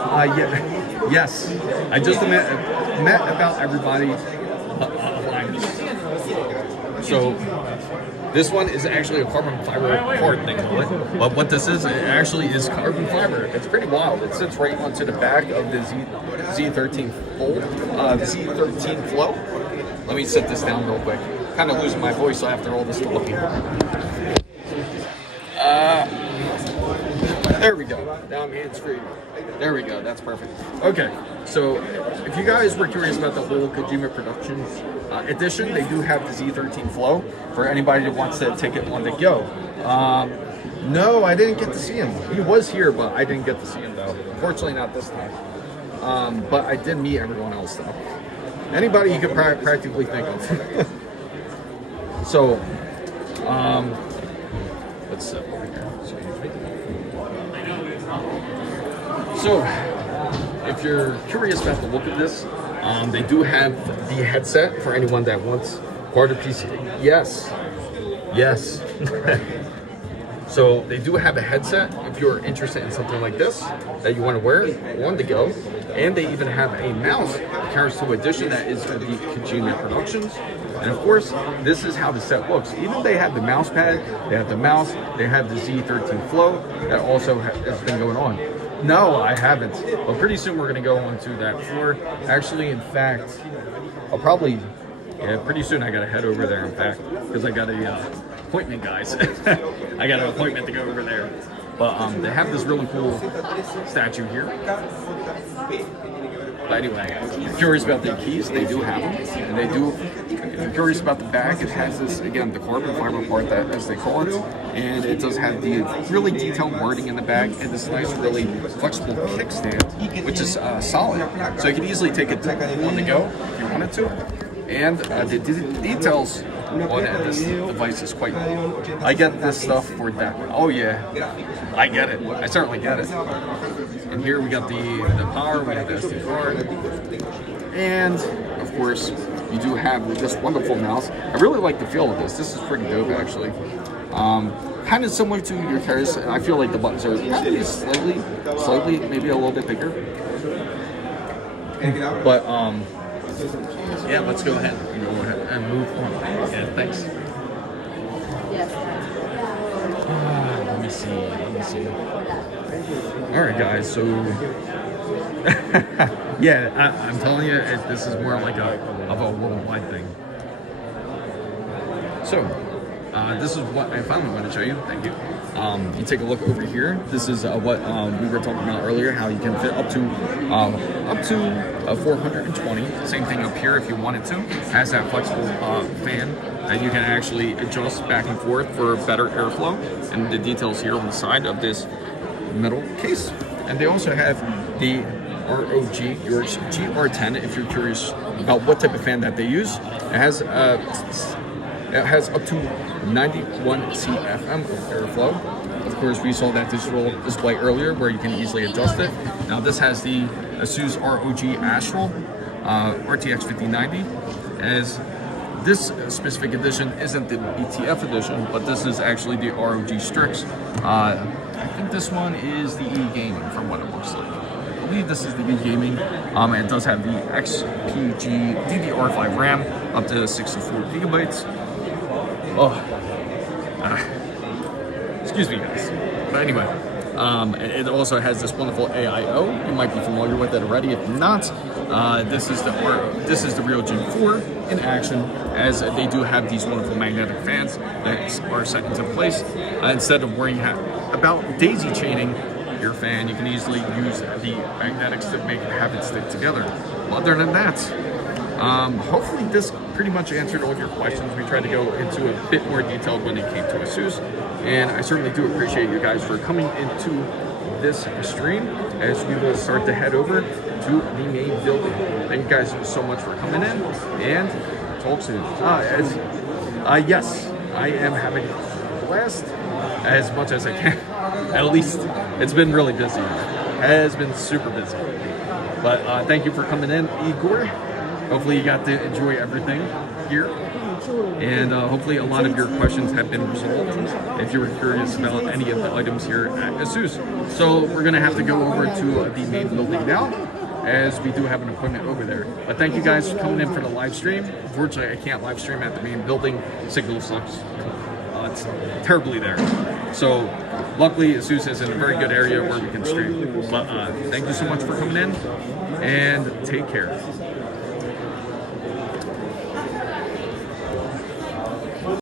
Yes. I just met about everybody. So this one is actually a carbon fiber part, they call it. But what this is, it actually is carbon fiber. It's pretty wild. It sits right onto the back of the Z13 Fold, the Z13 Flow. Let me set this down real quick. Kind of losing my voice after all this talking. There we go. Now I'm hands-free. There we go. That's perfect. Okay, so if you guys were curious about the whole Kojima Productions edition, they do have the Z13 Flow for anybody that wants to take it on the go. No, I didn't get to see him. He was here, but I didn't get to see him though. Unfortunately, not this time. But I did meet everyone else though. Anybody you could practically think of. So, let's sit over here. So, if you're curious about the look of this, they do have the headset for anyone that wants part of PC. Yes. Yes. So they do have a headset if you're interested in something like this that you want to wear on the go. And they even have a mouse, the Carriage 2 edition, that is for the Kojima Productions. And of course, this is how the set looks. Even they have the mouse pad, they have the mouse, they have the Z13 Flow that also has been going on. No, I haven't. But pretty soon we're going to go onto that floor. Actually, in fact, I'll probably, pretty soon I got to head over there, in fact, because I got a appointment, guys. I got an appointment to go over there. But they have this really cool statue here. But anyway, if you're curious about the keys, they do have them. And they do, if you're curious about the back, it has this, again, the carbon fiber part, that, as they call it. And it does have the really detailed wording in the back and this nice, really flexible kickstand, which is solid. So you can easily take it on the go if you wanted to. And the details on this device is quite cool. I get this stuff for that. Oh yeah, I get it. I certainly get it. And here we got the power, we have the SD card. And of course, you do have this wonderful mouse. I really like the feel of this. This is pretty dope actually. Kind of similar to your Keras. I feel like the buttons are probably slightly, maybe a little bit bigger. But yeah, let's go ahead and move on. Yeah, thanks. Let me see. All right, guys. So, yeah, I'm telling you, this is more like a worldwide thing. So, this is what I finally want to show you. Thank you. You take a look over here. This is what we were talking about earlier, how you can fit up to 420. Same thing up here if you wanted to. Has that flexible fan that you can actually adjust back and forth for better airflow. And the details here on the side of this metal case. And they also have the ROG GR10 if you're curious about what type of fan that they use. It has up to 91 CFM of airflow. Of course, we saw that digital display earlier where you can easily adjust it. Now this has the ASUS ROG Astral RTX 5090. As this specific edition isn't the ETF edition, but this is actually the ROG Strix. I think this one is the E-Gaming from what it looks like. I believe this is the E-Gaming. It does have the XPG DDR5 RAM up to 64 gigabytes. Excuse me, guys. But anyway, it also has this wonderful AIO. You might be familiar with it already. If not, this is the real Gen 4 in action, as they do have these wonderful magnetic fans that are set into place. Instead of worrying about daisy chaining your fan, you can easily use the magnetics to have it stick together. Other than that, hopefully this pretty much answered all of your questions. We tried to go into a bit more detail when it came to ASUS, and I certainly do appreciate you guys for coming into this stream as we will start to head over to the main building. Thank you guys so much for coming in, and talk soon. Yes, I am having a blast as much as I can. At least it's been really busy. It has been super busy. But thank you for coming in, Igor. Hopefully you got to enjoy everything here. And hopefully a lot of your questions have been resolved if you were curious about any of the items here at ASUS. So we're going to have to go over to the main building now, as we do have an appointment over there. But thank you guys for coming in for the live stream. Unfortunately, I can't live stream at the main building. Signal sucks. It's terribly there. So luckily ASUS is in a very good area where we can stream. But thank you so much for coming in, and take care.